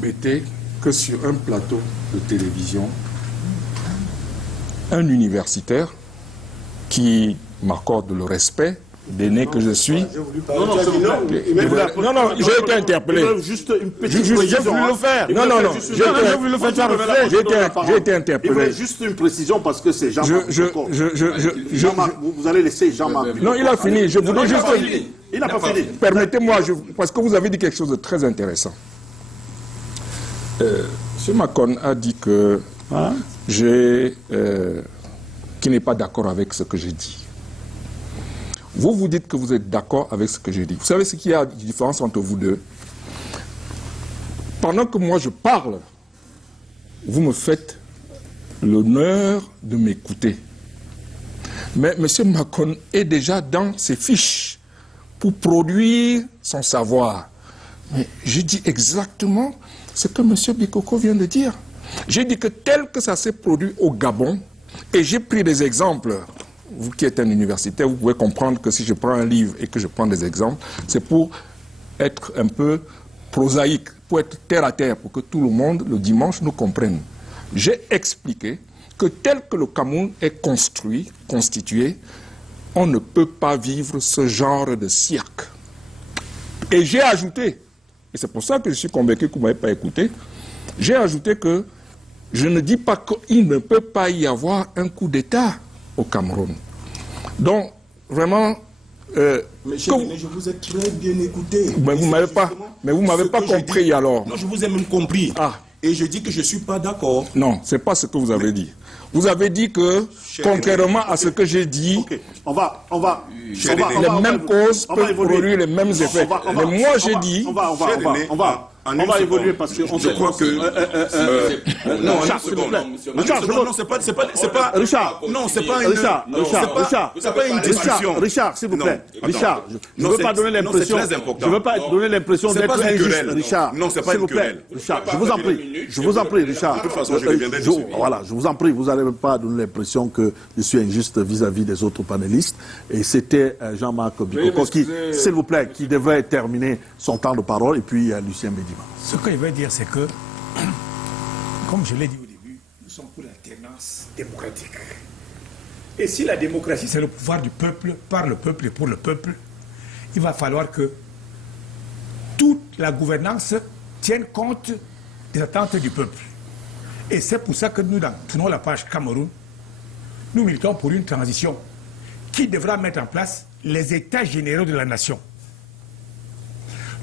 embêté que sur un plateau de télévision, un universitaire qui m'accorde le respect d'aîné que je suis. Non, j'ai été interpellé. Juste une petite J'ai précision. voulu le faire. Non, j'ai été interpellé. Juste une précision parce que c'est Jean-Marc. Jean-Marc, vous allez laisser Jean-Marc. Non, il a fini. Je voudrais juste... Il n'a pas fini. Permettez-moi, parce que vous avez dit quelque chose de très intéressant. M. Macron a dit que qui n'est pas d'accord avec ce que j'ai dit. Vous dites que vous êtes d'accord avec ce que j'ai dit. Vous savez ce qu'il y a de différence entre vous deux? Pendant que moi je parle, vous me faites l'honneur de m'écouter. Mais M. Macron est déjà dans ses fiches pour produire son savoir. Mais je dis exactement ce que M. Bikoko vient de dire. J'ai dit que tel que ça s'est produit au Gabon, et j'ai pris des exemples. Vous qui êtes un universitaire, vous pouvez comprendre que si je prends un livre et que je prends des exemples, c'est pour être un peu prosaïque, pour être terre à terre, pour que tout le monde, le dimanche, nous comprenne. J'ai expliqué que tel que le Cameroun est constitué, on ne peut pas vivre ce genre de cirque. Et j'ai ajouté, et c'est pour ça que je suis convaincu que vous ne m'avez pas écouté, j'ai ajouté que je ne dis pas qu'il ne peut pas y avoir un coup d'État au Cameroun. Donc, vraiment... mais je vous ai très bien écouté. Mais vous ne m'avez pas compris alors. Non, je vous ai même compris. Et je dis que je ne suis pas d'accord. Non, ce n'est pas ce que vous avez dit. Vous avez dit que, contrairement à ce que j'ai dit, on va les mêmes causes peuvent produire les mêmes effets. Mais moi, j'ai dit... On va évoluer parce que je crois que non, Richard, s'il vous plaît. Non, c'est pas Richard. Non, c'est pas une discussion. Richard, s'il vous plaît. Richard, je ne veux pas donner l'impression. Je ne veux pas donner l'impression d'être injuste, Richard. Non, c'est pas une querelle. Richard, je vous en prie, Richard. De toute façon, je viens d'être soumis. Voilà, je vous en prie, vous n'allez pas donner l'impression que je suis injuste vis-à-vis des autres panélistes. Et c'était Jean-Marc Bikoko qui, s'il vous plaît, qui devrait terminer son temps de parole, et puis Lucien Bédima. Ce que je veux dire, c'est que, comme je l'ai dit au début, nous sommes pour l'alternance démocratique. Et si la démocratie, c'est le pouvoir du peuple, par le peuple et pour le peuple, il va falloir que toute la gouvernance tienne compte des attentes du peuple. Et c'est pour ça que nous, dans tournons la page Cameroun, nous militons pour une transition qui devra mettre en place les états généraux de la nation.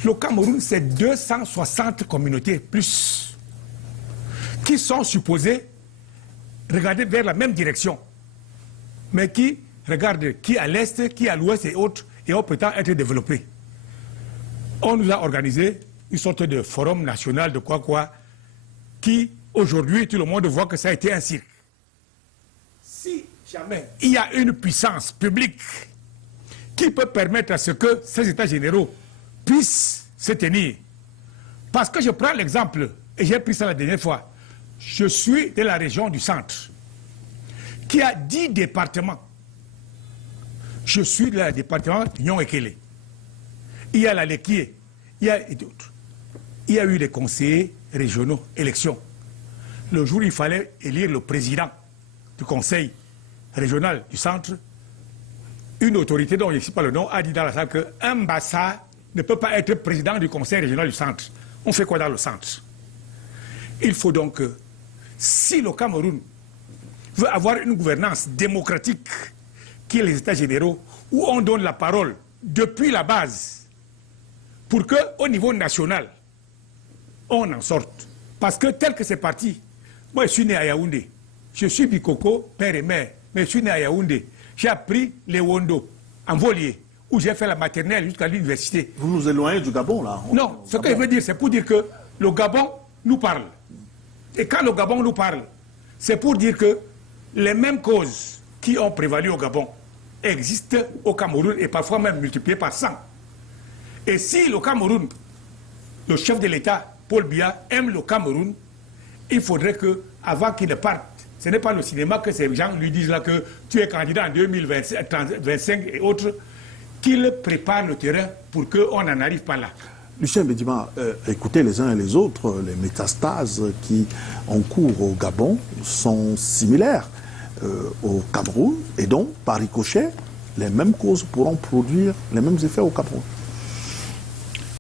Le Cameroun, c'est 260 communautés plus qui sont supposées regarder vers la même direction, mais qui regardent qui à l'est, qui à l'ouest et autres, et on peut être développés. On nous a organisé une sorte de forum national de quoi, qui aujourd'hui tout le monde voit que ça a été un cirque. Si jamais il y a une puissance publique qui peut permettre à ce que ces états généraux puissent se tenir. Parce que je prends l'exemple, et j'ai pris ça la dernière fois, je suis de la région du centre, qui a 10 départements. Je suis de la département Nyon-Ekele. Il y a la Lekié, il y a d'autres. Il y a eu des conseillers régionaux, élections. Le jour où il fallait élire le président du conseil régional du centre, une autorité dont je ne sais pas le nom a dit dans la salle qu'un Bassa ne peut pas être président du conseil régional du centre. On fait quoi dans le centre? Il faut donc que, si le Cameroun veut avoir une gouvernance démocratique, qui est les États généraux, où on donne la parole depuis la base, pour qu'au niveau national, on en sorte. Parce que tel que c'est parti, moi je suis né à Yaoundé, je suis Bikoko, père et mère, mais je suis né à Yaoundé. J'ai appris les Wondo, en Volier, où j'ai fait la maternelle jusqu'à l'université. Vous nous éloignez du Gabon, là. Non, ce que je veux dire, c'est pour dire que le Gabon nous parle. Et quand le Gabon nous parle, c'est pour dire que les mêmes causes qui ont prévalu au Gabon existent au Cameroun et parfois même multipliées par 100. Et si le Cameroun, le chef de l'État, Paul Biya, aime le Cameroun, il faudrait que, avant qu'il ne parte, ce n'est pas le cinéma que ces gens lui disent là que tu es candidat en 2025 et autres, qu'il prépare le terrain pour qu'on n'en arrive pas là. Lucien Bédima, écoutez les uns et les autres, les métastases qui ont cours au Gabon sont similaires au Cameroun, et donc, par ricochet, les mêmes causes pourront produire les mêmes effets au Cameroun.